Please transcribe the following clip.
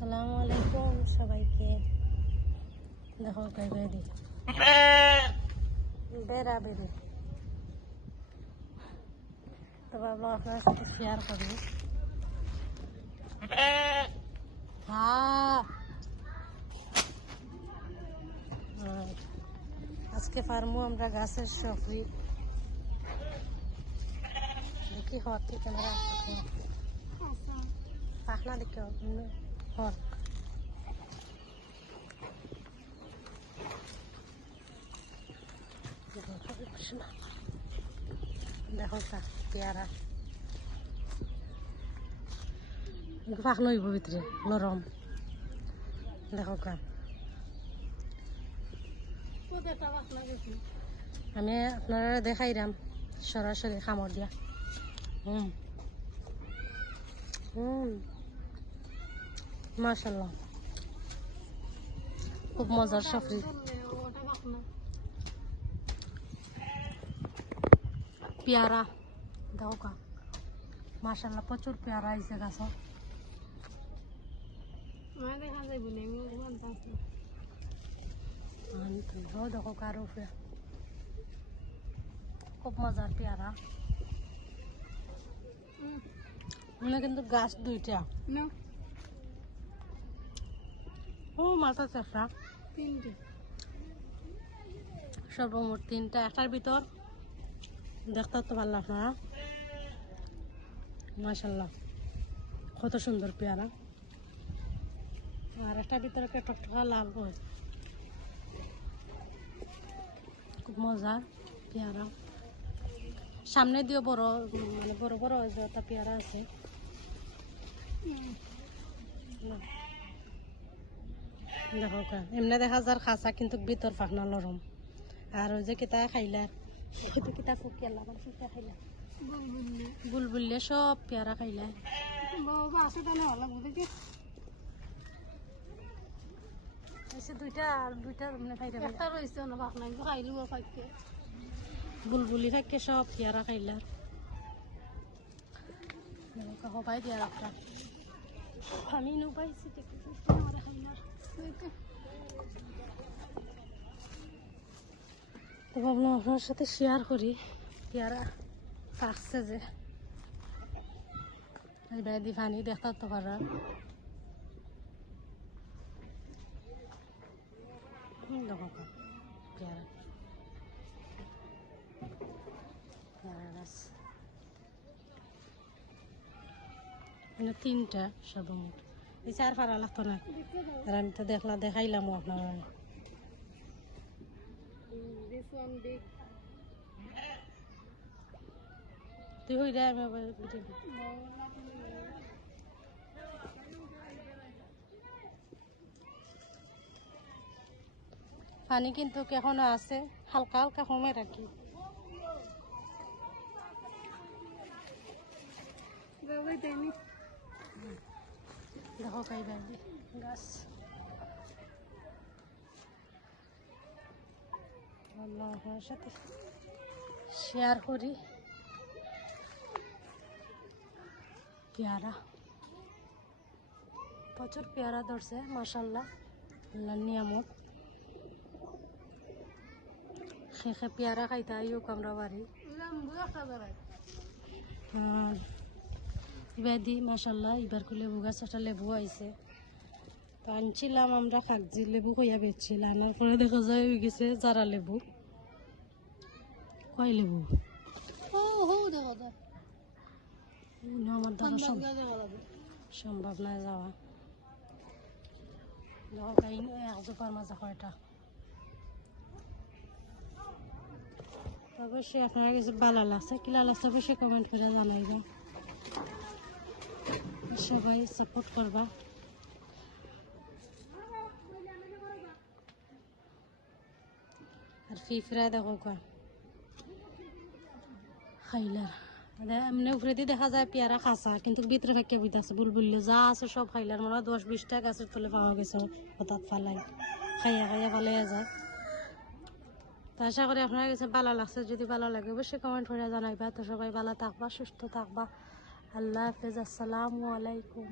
আসসালামু আলাইকুম সবাইকে। দেখো, কই বেদি বেড়া বেরি তো ভাবলাম আপনার সাথে শেয়ার করি। হ্যাঁ। আর আজকে ফার্মু আমরা গাছের সফরি দেখি, হওয়ার থেকে ক্যামেরা পাখনা দেখো। হর দেখো তা পেয়ারা। হইব ভিতরে নরম দেখো কা আমি আপনারা দেখাইরাম সরাসরি খামর দিয়া। হুম। হুম। মাশাল্লাহ খুব মজার সফরি পেয়ারা দাও কা মাশাল্লাহ প্রচুর পেয়ারা আইছে গাছ। দেখো কারও খুব মজার পেয়ারা। কিন্তু গাছ দুইটা। ও, মাথা চাষা সর্বমোট তিনটা, একটার ভিতর। দেখতে তো ভালো আপনারা। মাসাল্লাহ কত সুন্দর পেয়ারা। আর একটার ভিতরে টকটকা লাল হয় খুব মজার পেয়ারা। সামনে দিয়ে বড় মানে বড় বড় পেয়ারা আছে। দেখো এমনি দেখা যার খাসা কিন্তু ভিতর ফাঁকনা নরম। আর ওই যে কিতা খাইলা কিন্তু কিতা ফুকিয়া লাগার ফুকিয়া খাইলা। বুলবুলিয়ে সব পেয়ারা খাইলা। দুইটা দুইটা মানে খাইতে বুলবুলি থাকে সব পেয়ারা খাইলা। সবাই দিয়া রাখটা আমি নো পাইছি তো ভাবলাম আপনার সাথে শেয়ার করি। পেয়ারা পাকছে যে। এবার দি পানি দেখতে তো পারা। গাছ। মানে তিনটা সর্বমোট এই চার ফাড়া লাগতো না। আমি তো দেখলা দেখাইলাম আপনার। তুই হই রে আমি আবার বুঝে দিই। পানি কিন্তু এখনও আছে হালকা হালকা কমে রাখি। দেখো কাই গাছ। আপনার সাথে শেয়ার করি। পেয়ারা। প্রচুর পেয়ারা ধরছে মাসাল্লাহ নিয়ামত। শেষে পেয়ারা খাইতে আইও কামরা বাড়ি। এবার দি মাসাল্লাহ এবার লেবু গাছ, একটা লেবু আইছে। তো আনছিলাম আমরা কাগজি লেবু কইয়া বেচছিল আনার পরে দেখা যায়, হয়ে গেছে জারা লেবু। কয় লেবু না, আমার দ্বারা সম- সম্ভব না যাওয়া। দেখো কাই এক জোপার মাঝে কয়টা অবশ্যই আপনার কিছু ভালো লাগছে কিলা লাগছে অবশ্যই কমেন্ট করে জানাইবা। সবাই সাপোর্ট করবা। আর ফিফরা দেখো কা খাইলার মানে এমনি উপরে দিয়ে দেখা যায় পেয়ারা খাঁচা, কিন্তু ভিতরে থাকে বিদাছে বুলবুললে যা আছে সব খাইলার মনে দশ বিশটা গাছের তলে পাওয়া গেছে হঠাৎ ফালাই। খাইয়া খাইয়া ফালাইয়া যায়। তো আশা করি আপনারা কাছে ভালো লাগছে, যদি ভালো লাগে অবশ্যই কমেন্ট করে জানাইবা। তো সবাই ভালো থাকবা, সুস্থ থাকবা। আল্লাহ হাফেজ, আসসালামু আলাইকুম।